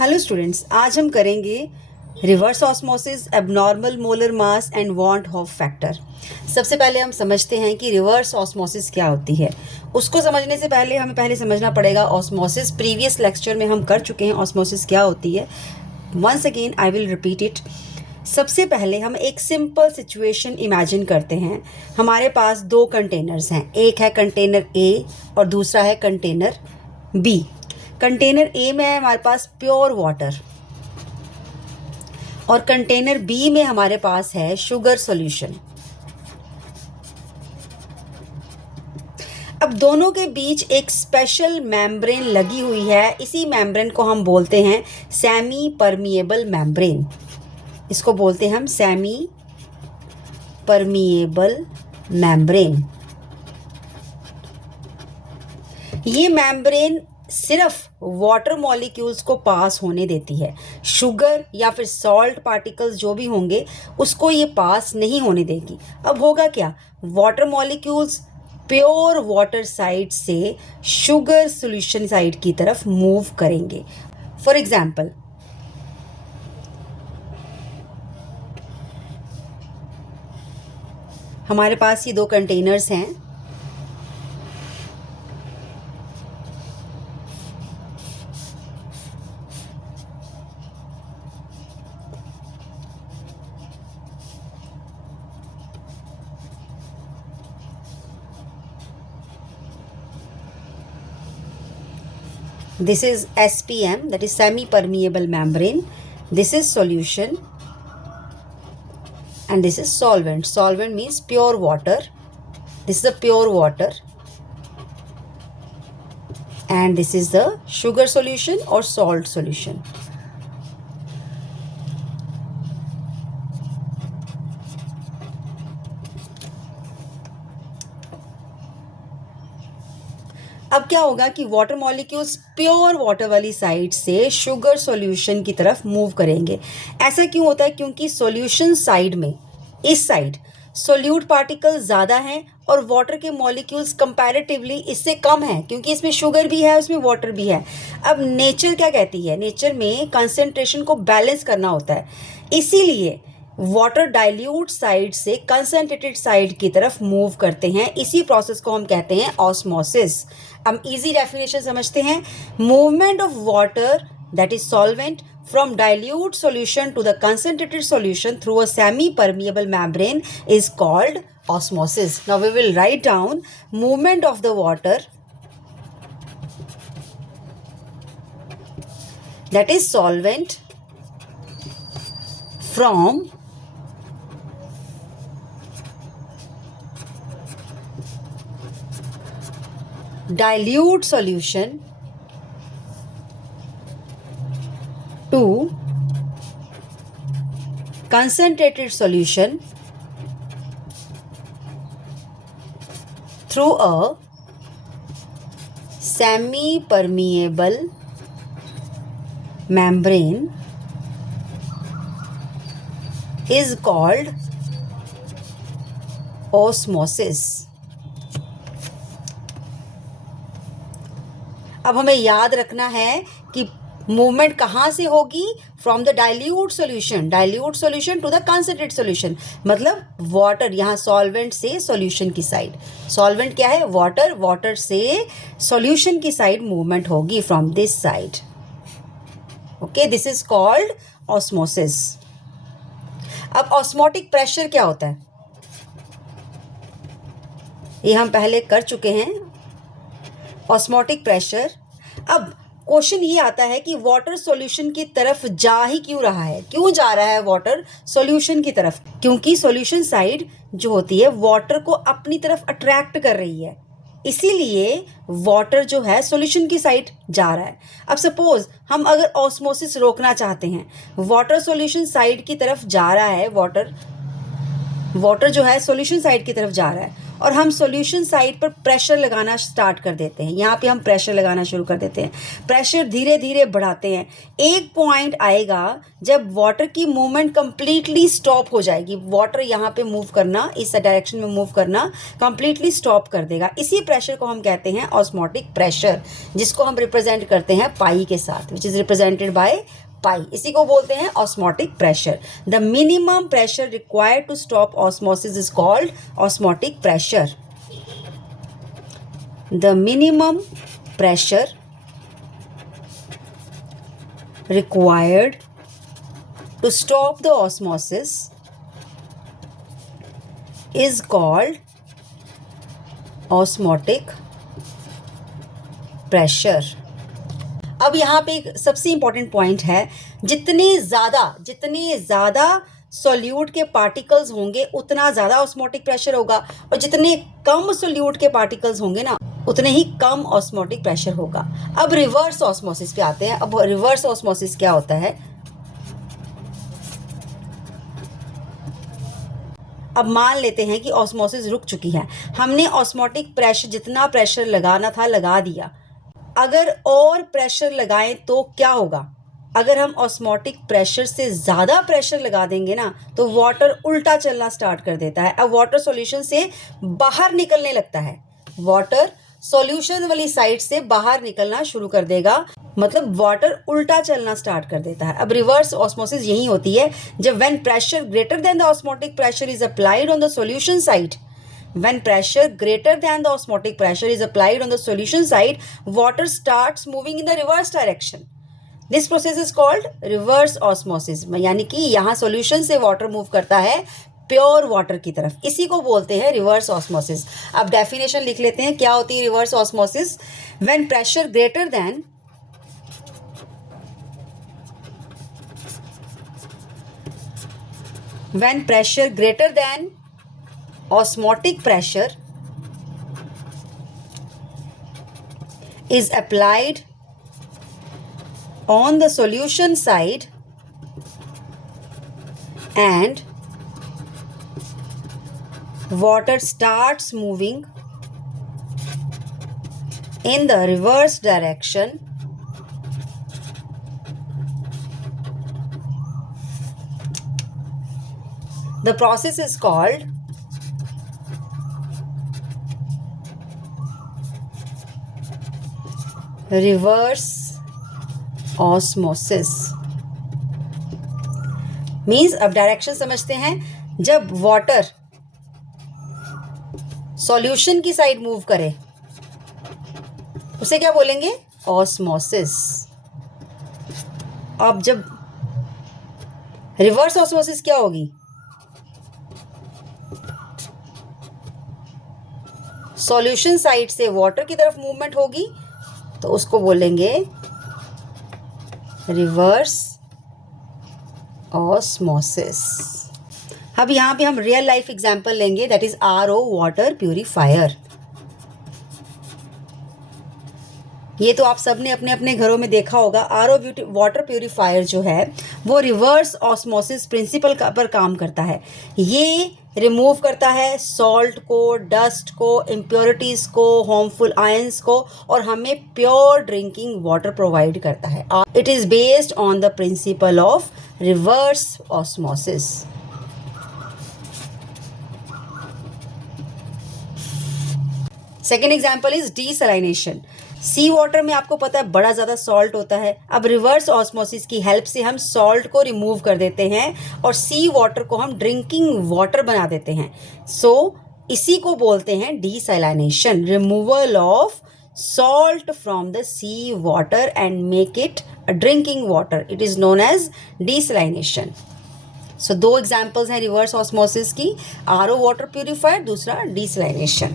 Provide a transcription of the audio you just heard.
Hello students, आज हम करेंगे reverse osmosis, abnormal molar mass and want half factor. सबसे पहले हम समझते हैं कि रिवर्स ऑस्मोसिस क्या होती है। उसको समझने से पहले हमें समझना पड़ेगा ऑस्मोसिस। प्रीवियस लेक्चर में हम कर चुके हैं ऑस्मोसिस क्या होती है। Once again I will repeat it. सबसे पहले हम एक सिंपल सिचुएशन इमेजिन करते हैं। हमारे पास दो कंटेनर्स हैं, एक है कंटेनर ए और दूसरा है कंटेनर बी। कंटेनर ए में है हमारे पास प्योर वाटर और कंटेनर बी में हमारे पास है शुगर सॉल्यूशन। अब दोनों के बीच एक स्पेशल मेम्ब्रेन लगी हुई है। इसी मेम्ब्रेन को हम बोलते हैं सेमी परमिएबल मेम्ब्रेन। इसको बोलते हैं हम सेमी परमिएबल मेम्ब्रेन। ये मेम्ब्रेन सिर्फ वाटर मॉलिक्यूल्स को पास होने देती है। शुगर या फिर सॉल्ट पार्टिकल्स जो भी होंगे उसको ये पास नहीं होने देगी। अब होगा क्या, water molecules pure water side से शुगर सॉल्यूशन साइड की तरफ मूव करेंगे। फॉर एग्जाम्पल, हमारे पास ये दो कंटेनर्स हैं। This is SPM, that is semi-permeable membrane. This is solution and this is solvent. Solvent means pure water. This is the pure water and this is the sugar solution or salt solution. अब क्या होगा कि water molecules pure water वाली side से sugar solution की तरफ move करेंगे। ऐसा क्यों होता है? क्योंकि सॉल्यूशन साइड में, इस साइड सोल्यूट पार्टिकल्स ज़्यादा हैं और वाटर के मॉलिक्यूल्स कंपैरेटिवली इससे कम हैं, क्योंकि इसमें शुगर भी है, उसमें वाटर भी है। अब नेचर क्या कहती है? नेचर में कंसंट्रेशन को बैलेंस करना होता है, इसीलिए वाटर डाइल्यूट साइड से कंसंट्रेटेड साइड की तरफ मूव करते हैं। इसी प्रोसेस को हम कहते हैं ऑस्मोसिस। हम इजी डेफिनेशन समझते हैं। Movement of water, that is solvent, from dilute solution to the concentrated solution through a semi-permeable membrane is called osmosis. Now we will write down movement of the water, that is solvent, from dilute solution to concentrated solution through a semi-permeable membrane is called osmosis. अब हमें याद रखना है कि movement कहाँ से होगी? From the dilute solution to the concentrated solution. मतलब वाटर, यहाँ सॉल्वेंट से सॉल्यूशन की साइड। सॉल्वेंट क्या है? वाटर। वाटर से सॉल्यूशन की साइड मूवमेंट होगी, from this side. Okay, this is called osmosis. अब ऑस्मोटिक प्रेशर क्या होता है? ये हम पहले कर चुके हैं, ऑस्मोटिक प्रेशर। अब क्वेश्चन ये आता है कि वाटर सॉल्यूशन की तरफ जा ही क्यों रहा है? क्यों जा रहा है वाटर सॉल्यूशन की तरफ? क्योंकि सॉल्यूशन साइड जो होती है वाटर को अपनी तरफ अट्रैक्ट कर रही है, इसीलिए वाटर जो है सॉल्यूशन की साइड जा रहा है। अब सपोज हम अगर ऑस्मोसिस रोकना चाहते हैं, वाटर सॉल्यूशन साइड की तरफ जा रहा है, वाटर जो है सॉल्यूशन साइड की तरफ जा रहा है और हम सॉल्यूशन साइड पर प्रेशर लगाना स्टार्ट कर देते हैं। यहाँ पे हम प्रेशर लगाना शुरू कर देते हैं, प्रेशर धीरे धीरे बढ़ाते हैं। एक पॉइंट आएगा जब वाटर की मूवमेंट कंप्लीटली स्टॉप हो जाएगी, वाटर यहाँ पे मूव करना, इस डायरेक्शन में मूव करना कंप्लीटली स्टॉप कर देगा। इसी प्रेशर को हम कहते हैं ऑस्मोटिक प्रेशर, जिसको हम रिप्रेजेंट करते हैं पाई के साथ, which is represented by pi. इसी को बोलते हैं osmotic pressure. The minimum pressure required to stop osmosis is called osmotic pressure. The minimum pressure required to stop the osmosis is called osmotic pressure। अब यहाँ पे एक सबसे इंपॉर्टेंट पॉइंट है, जितने ज़्यादा सॉल्यूट के पार्टिकल्स होंगे उतना ज़्यादा ऑस्मोटिक प्रेशर होगा, और जितने कम सॉल्यूट के पार्टिकल्स होंगे ना उतने ही कम ऑस्मोटिक प्रेशर होगा। अब रिवर्स ऑस्मोसिस पे आते हैं। अब रिवर्स ऑस्मोसिस क्या होता है? अब मान लेते हैं कि ऑस्मोसिस रुक चुकी है, हमने ऑस्मोटिक प्रेशर, जितना प्रेशर लगाना था लगा दिया। अगर और प्रेशर लगाएं तो क्या होगा? अगर हम ऑस्मोटिक प्रेशर से ज़्यादा प्रेशर लगा देंगे ना तो वाटर उल्टा चलना स्टार्ट कर देता है। अब वाटर सॉल्यूशन से बाहर निकलने लगता है, वाटर सॉल्यूशन वाली साइड से बाहर निकलना शुरू कर देगा, मतलब वाटर उल्टा चलना स्टार्ट कर देता है। अब रिवर्स ऑस्मोसिस यही होती है, जब when pressure greater than the osmotic pressure is applied on the solution side, when pressure greater than the osmotic pressure is applied on the solution side, water starts moving in the reverse direction. This process is called reverse osmosis। यानी कि यहाँ solution से water move करता है pure water की तरफ, इसी को बोलते हैं रिवर्स ऑस्मोसिस। अब डेफिनेशन लिख लेते हैं, क्या होती है reverse osmosis? When pressure greater than osmotic pressure is applied on the solution side and water starts moving in the reverse direction, the process is called reverse osmosis. Means अब direction समझते हैं, जब वाटर सॉल्यूशन की side move करे उसे क्या बोलेंगे? Osmosis. अब जब रिवर्स ऑस्मोसिस क्या होगी? सॉल्यूशन साइड से वाटर की तरफ मूवमेंट होगी तो उसको बोलेंगे रिवर्स ऑस्मोसिस। अब यहाँ पे हम रियल लाइफ एग्जांपल लेंगे, that is RO water purifier. ये तो आप सब ने अपने अपने घरों में देखा होगा। RO वाटर प्यूरिफायर जो है वो रिवर्स ऑस्मोसिस प्रिंसिपल पर काम करता है। ये रिमूव करता है सॉल्ट को, डस्ट को, इम्प्योरिटीज़ को, हार्मफुल आयंस को, और हमें प्योर ड्रिंकिंग वाटर प्रोवाइड करता है। It is based on the principle of reverse osmosis. Second example is desalination. Sea water में आपको पता है बड़ा ज़्यादा सॉल्ट होता है। अब रिवर्स ऑस्मोसिस की हेल्प से हम सॉल्ट को रिमूव कर देते हैं और सी वाटर को हम ड्रिंकिंग वाटर बना देते हैं। सो इसी को बोलते हैं desalination, removal of salt from the sea water and make it a drinking water. It is known as desalination. So दो एग्जाम्पल्स हैं रिवर्स ऑस्मोसिस की, RO वाटर प्यूरिफायर, दूसरा डीसैलिनेशन।